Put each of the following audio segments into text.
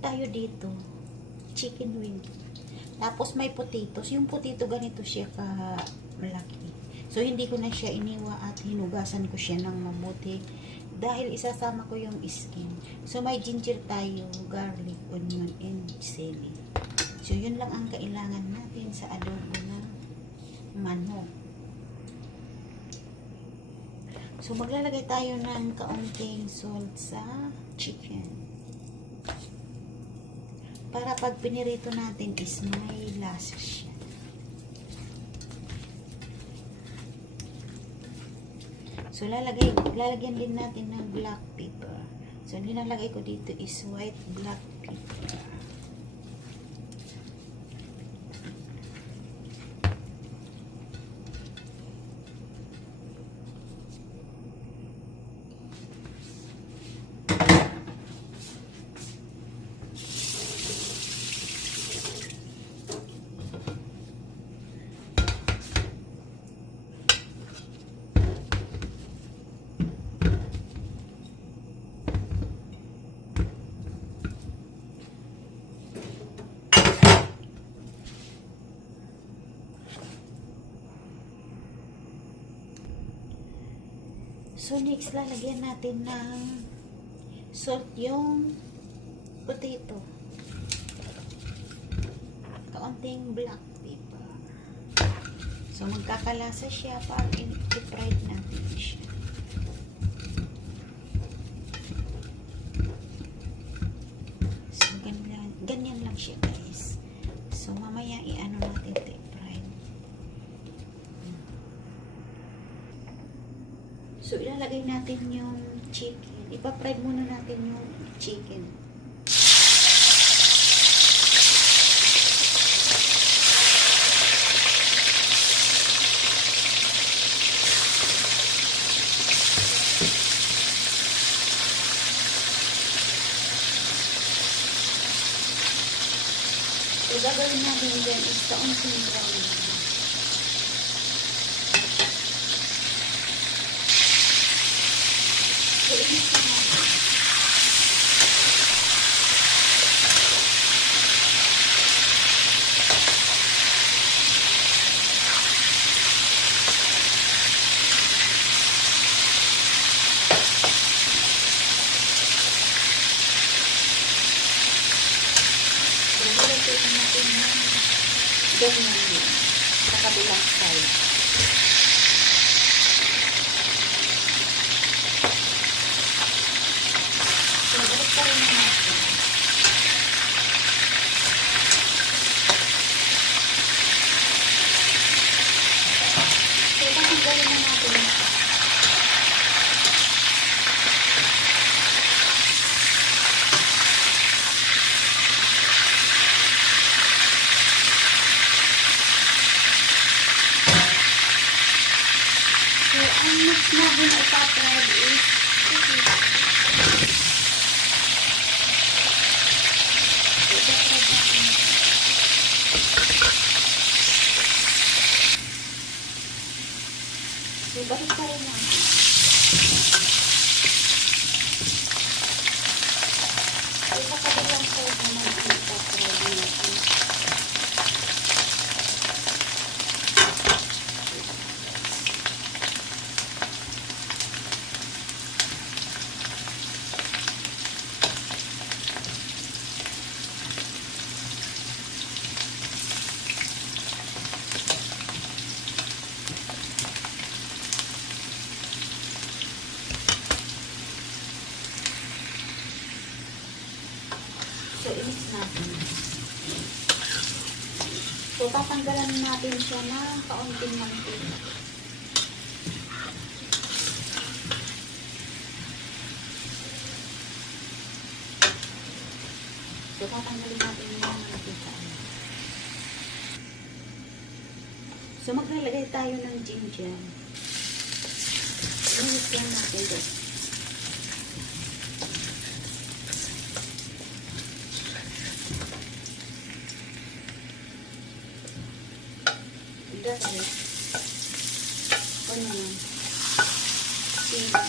tayo dito. Chicken wing. Tapos may potatoes. Yung potato ganito siya ka malaki. So hindi ko na siya iniwa at hinugasan ko siya ng mabuti. Dahil isasama ko yung skin. So may ginger tayo, garlic, onion, and celery. So yun lang ang kailangan natin sa adobo ng manok. So maglalagay tayo ng kaunting salt sa chicken. Para pag pinirito natin is may lasa siya. So lalagyan din natin ng black pepper. So nilalagay ko dito is white black pepper. So, next, lalagyan natin ng salt yung potato. Kaunting black pepper. So, magkakalasa siya para i-fry natin siya. So, ganyan lang siya, guys. So, mamaya i-ano natin ito. So, ilalagay natin yung chicken. Ipa-fry muna natin yung chicken. So, gagawin natin dyan is kaunting brown. Ganyan yun. Sa kabilang side. So, balik pa rin natin. So, tatanggalin na natin ito. Ang next natin ipaprod is so, balik pa rin natin. So, sa kabilang side naman ang ipaprod natin. So, i-mix natin. So, tatanggalan natin siya ng kaunting mantika. So, tatanggalin natin yung mantika. So, maglalagay tayo ng ginger. I-mix lang natin ito. Garlic, onion, celery,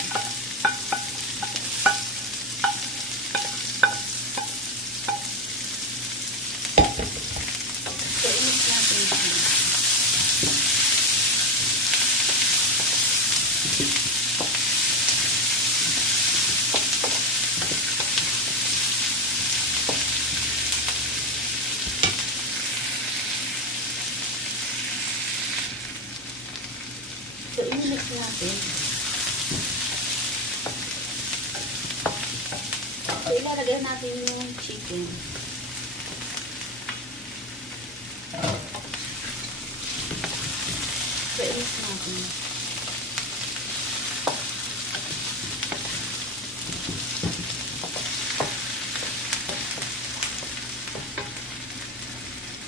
natin. So, ilalagay natin yung chicken. So, i-mix natin.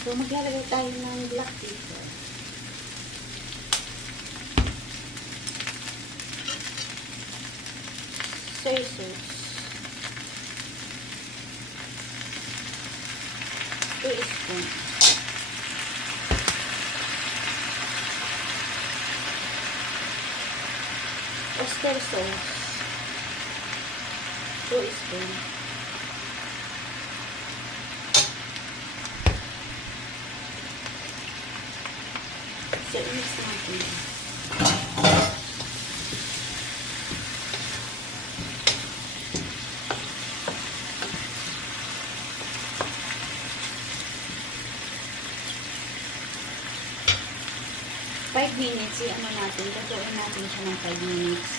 So, maglalagay tayo ng black pepper. Soy sauce. 2 spoon. Oyster sauce. 2 spoon. So, i-mix natin. Five minutes, i-ano natin, lutuin natin siya ng 5 minutes.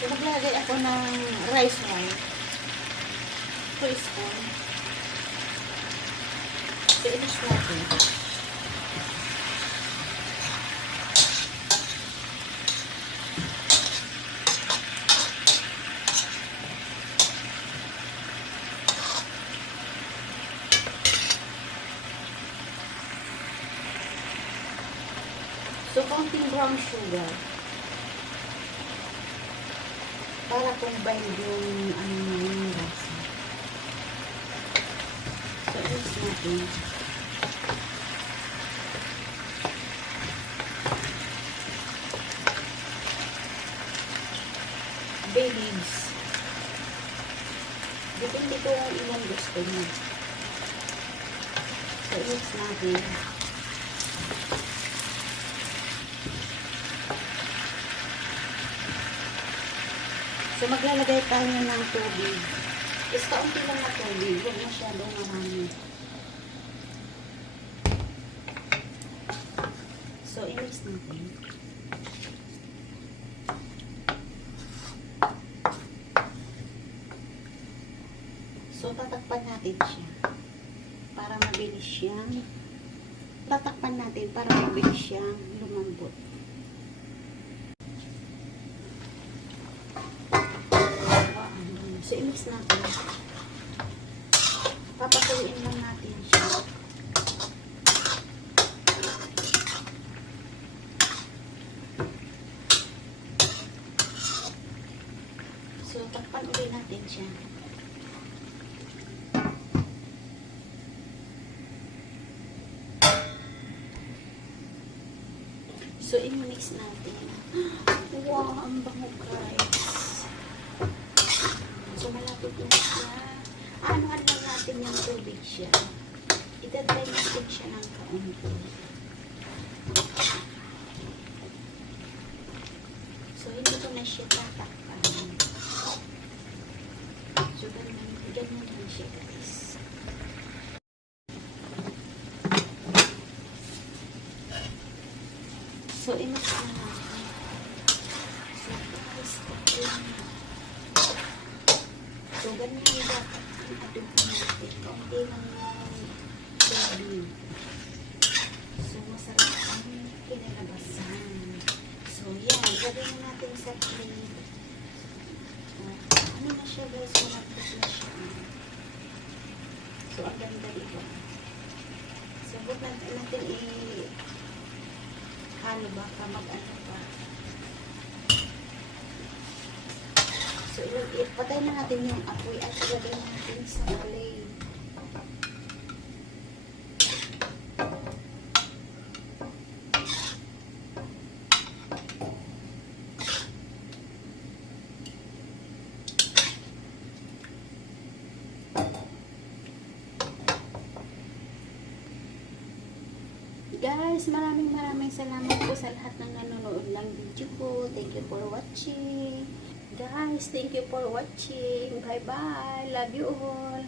So, maglagay ako ng rice wine. 2 spoon. So, i-mix natin. So, konting brown sugar. Para combine yung yung lasa. So, mix natin. Bay leaves. Depende ko kung ilang gusto nyo. So, mix natin. So, maglalagay tayo ng tubig. Is kaunti lang na tubig. Huwag masyadong marami. So, i-mix natin. So, tatakpan natin siya. Para mabilis siyang tatakpan natin para mabilis siyang lumambot. So, i-mix natin. Papatuloyin lang natin siya. So, takpan ulit natin siya. So, i-mix natin. Wow, ang bango, guys. So, malapit na siya. Ano-ano lang natin yung tubig siya. Itatry natin siya ng kaunti. So, hindi ko na siya tatakpan. So, ganyan lang siya, guys. So, i-mix na natin. So, guys, so, ganyan yung dapat ang adobo natin. Kaunti lang yung tubig. So, masarap ang kinalabasan. So, yan. Gawin natin sa plate. Ano na siya, guys? Malapit na siya. So, ang ganda dito. So, huwag natin halo baka mag-ano pa. So, patay na natin yung apoy at ilagay natin sa plate. Guys, maraming salamat po sa lahat ng nanonood ng video ko. Thank you for watching. Guys, thank you for watching. Bye-bye. Love you all.